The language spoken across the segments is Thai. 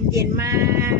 มเย็นมาก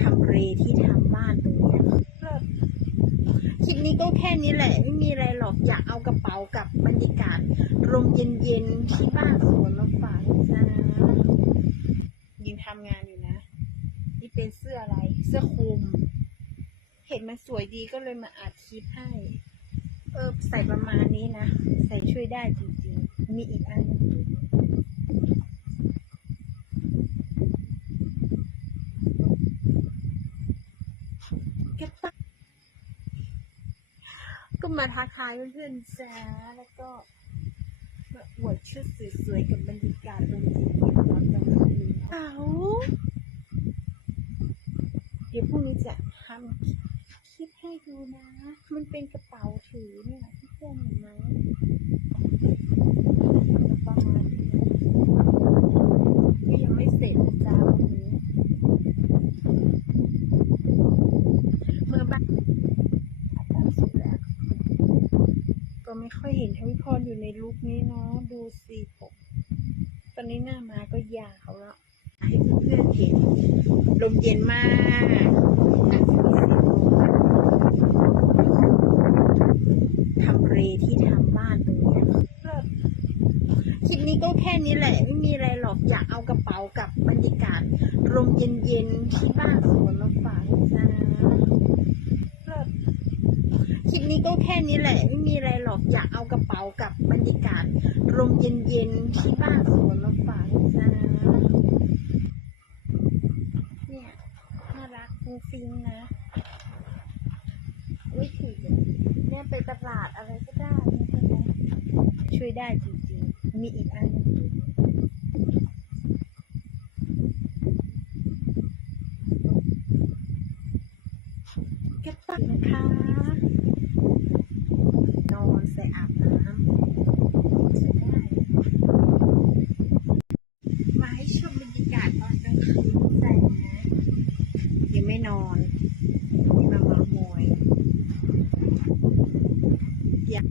ทำเลที่ทำบ้านตรงเนี้ยเลิศคลิปนี้ก็แค่นี้แหละ ไม่มีอะไรหรอกอยากเอากระเป๋ากับบรรยากาศลมเย็นๆที่บ้านสวนมาฝากจ้ายิงทำงานอยู่นะ นี่เป็นเสื้ออะไร เสื้อคลุม เห็นมันสวยดีก็เลยมาอัดคลิปให้ เออใส่ประมาณนี้นะ ใส่ช่วยได้จริง มีอีกอันหนึงกระตักก็มาทักทายเพื่อนๆจ้าแล้วก็มาอวดชุดสวยๆกับบรรยากาศบนเย็นๆตอนกลางคืนเอาเดี๋ยวพรุ่งนี้จะทำคลิปให้ดูนะ มันเป็นกระเป๋าถือเนี่ยที่เพื่อนเห็นไหมประมาณนี้ก็ยังไม่เสร็จนะจ้าวันนี้ เมื่อบ้านอาจารย์สุดแล้ว ก็ไม่ค่อยเห็น ทวิพรอยู่ในลุคนี้เนาะดูสิผมตอนนี้หน้ามาก็ยาวแล้วให้เพื่อนๆเห็นลมเย็นมากทำเลที่ทำบ้านตรงเนี้ยเลิศคลิปนี้ก็แค่นี้แหละ ไม่มีอะไรหรอกอยากเอากระเป๋ากับบรรยากาศลมเย็นๆที่บ้านสวนมาฝากจ้าเลิศคลิปนี้ ก็แค่นี้แหละไม่มีอะไรหรอกอยากเอากระเป๋ากับบรรยากาศลมเย็นๆที่บ้านสวนมาฝากจ้าเนี่ยน่ารักฟูฟิงนะวิธีเนี่ยไปตลาดอะไรก็ได้ใช่ไหมช่วยได้จริงๆมีอีกอันนึงกระตักนะคะ นอนใส่อาบน้ำจะได้ มาให้ชมบรรยากาศตอนกลางคืนใจนะยังไม่นอนยังมาเมาโมย อยาก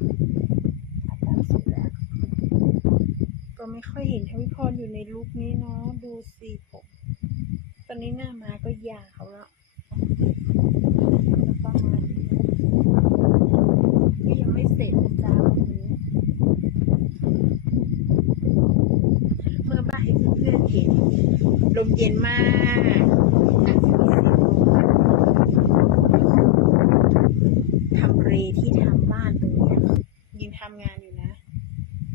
อาจารย์สุดแล้ว ก็ไม่ค่อยเห็นทวิพรอยู่ใน ลุคนี้เนาะดูสิผมตอนนี้หน้ามาก็ยาวแล้วแล้วประมาก็ยังไม่เสร็จจ้าวันนี้เมื่อบ้านให้เพื่อนเห็นลมเย็นมากทำเลที่ทำบ้านตรงเนี้ยยิงทำงานอยู่นะ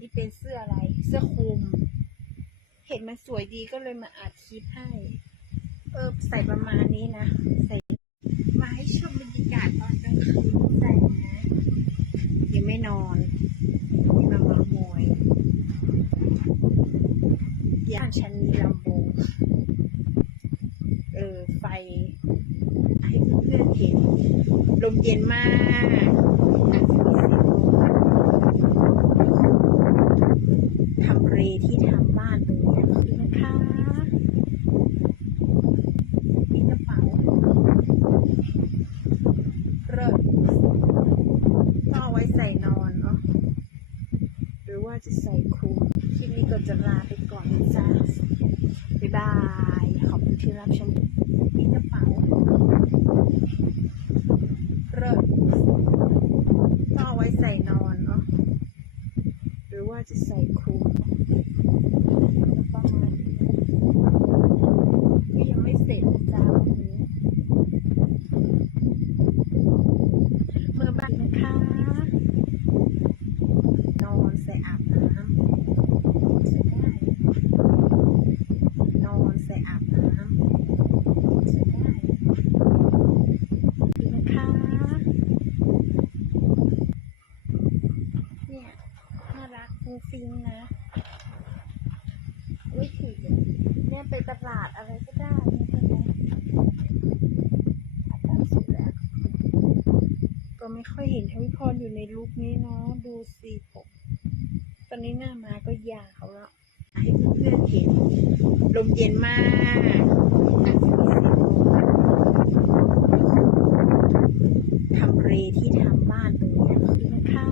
นี่เป็นเสื้ออะไร เสื้อคลุม็นมันสวยดีก็เลยมาอัดคลิปให้ เออใส่ประมาณนี้นะ ใส่มาให้ชมบรรยากาศตอนกลางคืนใจนะยังไม่นอนยังมาเมาโมยย่านฉันมีลำโพงเออไฟ ให้เพื่อนๆเห็น ลมเย็นมาก ทำเลที่ทำบ้านตรงเนี้ยนี่นะคะ มีกระเป๋าเริ่มก็เอาไว้ใส่นอนเนาะ หรือว่าจะใส่คลุม คลิปนี้ก็จะลาไปก่อนนะจ๊ะบ๊ายบาย ขอบคุณที่รับชมมีกระเป๋าเริ่มก็เอาไว้ใส่นอนเนาะ หรือว่าจะใส่คลุมประมาณนี้ก็ยังไม่เสร็จนะจ้าวันนี้ เมื่อบ้านนะคะ นอนใส่อาบน้ำจะได้ นอนใส่อาบน้ำจะได้ดีนะคะ เนี่ย น่ารักฟูฟิงนะ วิธี ตลาดอะไรก็ได้ใช่ไหมอาจารย์สุดแล้วก็ไม่ค่อยเห็นทวิพรอยู่ในลุคนี้เนาะดูสิผมตอนนี้หน้ามาก็ยาวแล้วให้เพื่อนๆเห็นลมเย็นมากทำเลที่ทำบ้านตรงเนี้ยนะคะ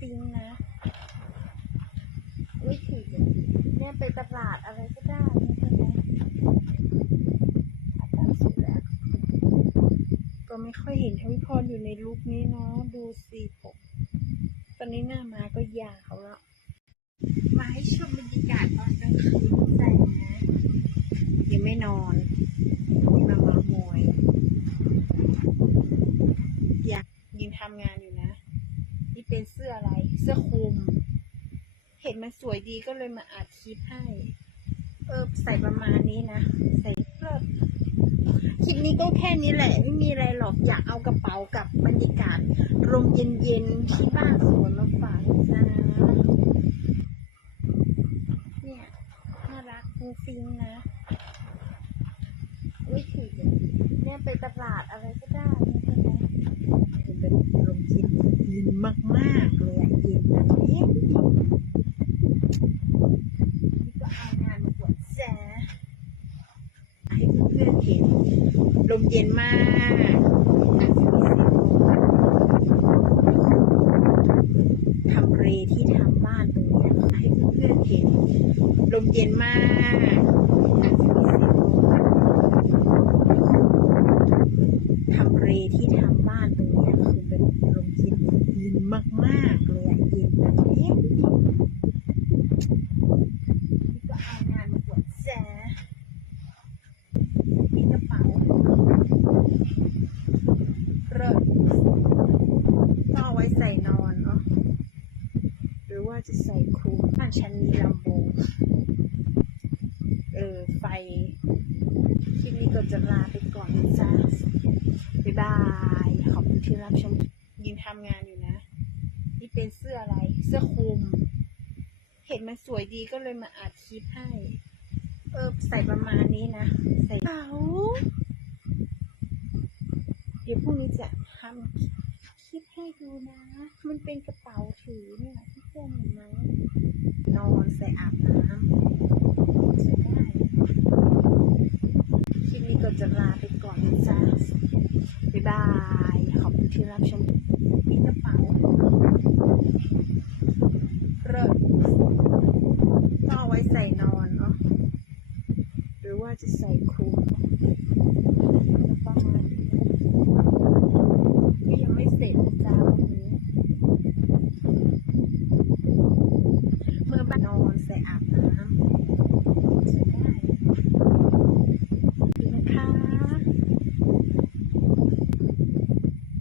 ฟิงๆนะอุ้ยถือเนี่ยไปตลาดอะไรก็ได้ไม่เป็นไรอาตามสุดแล้ว ก็ ไม่ค่อยเห็นทวิพรอยู่ในลุคนี้เนาะดูสิผมตอนนี้หน้ามาก็ยาวแล้วมาให้ชมบรรยากาศตอนกลางคืนแต่นะยังไม่นอนยังมามามอยอยากยิงทำงานอยู่นะ นี่เป็นเสื้ออะไร เสื้อคลุม เห็นมันสวยดีก็เลยมาอัดคลิปให้ เออใส่ประมาณนี้นะ ใส่เลิศ คลิปนี้ก็แค่นี้แหละไม่มีอะไรหรอกอยากเอากระเป๋ากับบรรยากาศลมเย็นๆที่บ้านสวนมาฝากจ้าเนี่ยน่ารักฟูฟิงนะอุ้ยถือเนี่ยไปตลาดอะไรก็ได้ไม่เป็นไรมันเป็นลมเย็นเย็นมากๆเลยอะเย็นแบบนี้นี่ก็เอางานมาบวชแจ้ให้เพื่อนๆเห็น ลม เย็นมากทำเรที่ทำบ้านตรงนี้ให้เพื่อนๆเห็น ลมเย็นมากทำเรที่ทำบ้านตรงนี้คือเป็นลมเย็นเย็นมากๆเลยอะเย็นแบบนี้นี่ก็เอางานมาบวชแจ้มีกระเป๋าเริ่มก็เอาไว้ใส่นอนเนาะ หรือว่าจะใส่คูบ้านฉันมีลำโพงเออ ไฟ คลิปนี้ก็ จะลาไปก่อนนะจ้าบ๊ายบาย ขอบคุณที่รับชมยิงทำงานอยู่นะ นี่เป็นเสื้ออะไร เสื้อคลุม เห็นมันสวยดีก็เลยมาอัดคลิปให้ เออใส่ประมาณนี้นะ ใส่เป๋าเดี๋ยวพรุ่งนี้จะทำคลิปให้ดูนะ มันเป็นกระเป๋าถือเนี่ยที่เพื่อนเห็นไหมนอนใส่อาบน้ำใช้ได้ คลิปนี้ก็จะลาไปก่อนนะจ้าบ๊ายบาย ขอบคุณที่รับชมมีกระเป๋าเริ่มก็เอาไว้ใส่นอนเนาะ หรือว่าจะใส่คลุมประมาณก็ยังไม่เสร็จจ้าวันนี้ เมื่อบ้านนอนใส่อาบน้ำใช้ได้ดีนะคะ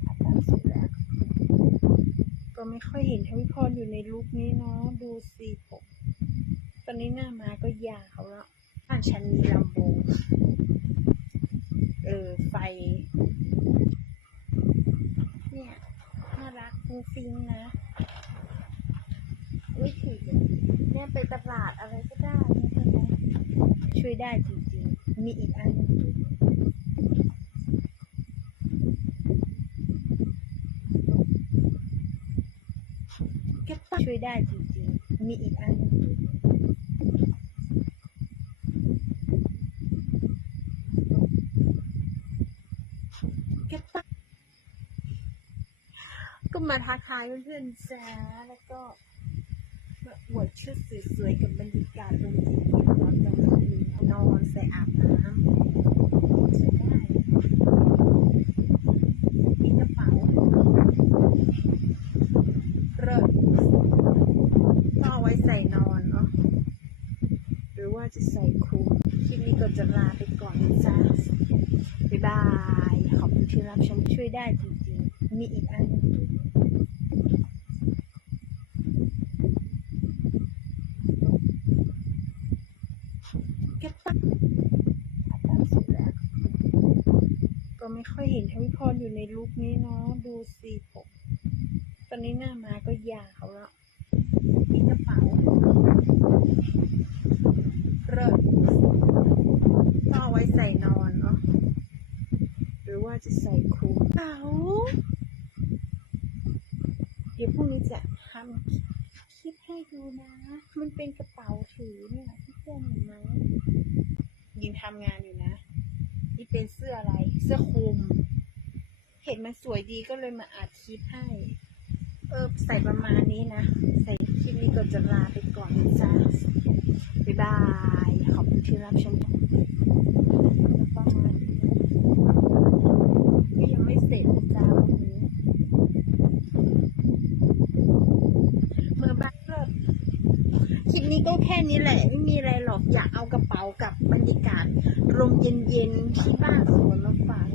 อาบน้ำเสร็จแล้ว เห็นทวิพรอยู่ในลุคนี้เนาะดูสีผม ตอนนี้หน้ามาก็ยาวแล้วบ้านฉันมีลำโพงเออ ไฟ เนี่ย น่ารักฟูฟิงนะ อุ้ยถือเนี่ยไปตลาดอะไรก็ได้ไม่เป็นไรช่วยได้จริงๆ มีอีกอันหนึงก็ต้อง ช่วยได้จริงๆ มีอีกอันหนึงก็ต้องก็มาทักทายเพื่อนๆจ้าแล้วก็มาอวดชุดสวยๆกับบรรยากาศลมเย็นตอนกลางคืนนอนใส่อาบน้ำใช้ได้มีกระเป๋าเริ่มก็เอาไว้ใส่นอนเนาะ หรือว่าจะใส่คลุมคลิปนี้ก็จะ ลาไปก่อนนะจ้าบ๊ายบาย ขอบคุณที่รับชมช่วยได้จริงๆ มีอีกอันหนึงก็ต้งอาบน้ำเสร็จแล้ว ก็ไม่ค่อยเห็นทวิพรอยู่ในลุคนี้เนาะ ดูสิผม ตอนนี้หน้ามาก็ยาวแล้วมีกระเป๋าเริ่มก็เอาไว้ใส่นอนเนาะ หรือว่าจะใส่คลุมเป๋า เดี๋ยวพรุ่งนี้จะทำคลิปให้ ดูนะ มันเป็นกระเป๋าถือเนี่ยที่เพื่อนเห็นไหมยินทำงานอยู่นะ นี่เป็นเสื้ออะไร เสื้อคลุม เห็นมันสวยดีก็เลยมาอัดคลิปให้ เออใส่ประมาณนี้นะ ใส่คลิปนี้ก็จะลาไปก่อนนะจ้าบ๊ายบาย ขอบคุณที่รับชมแล้วก็ก็ยังไม่เสร็จนะจ้าวันนี้เมื่อบ้านเลิกคลิปนี้ ก็แค่นี้แหละไม่มีอะไรหรอกอยากเอากระเป๋ากับบรรยากาศลมเย็นๆที่บ้านสวนมาฝาก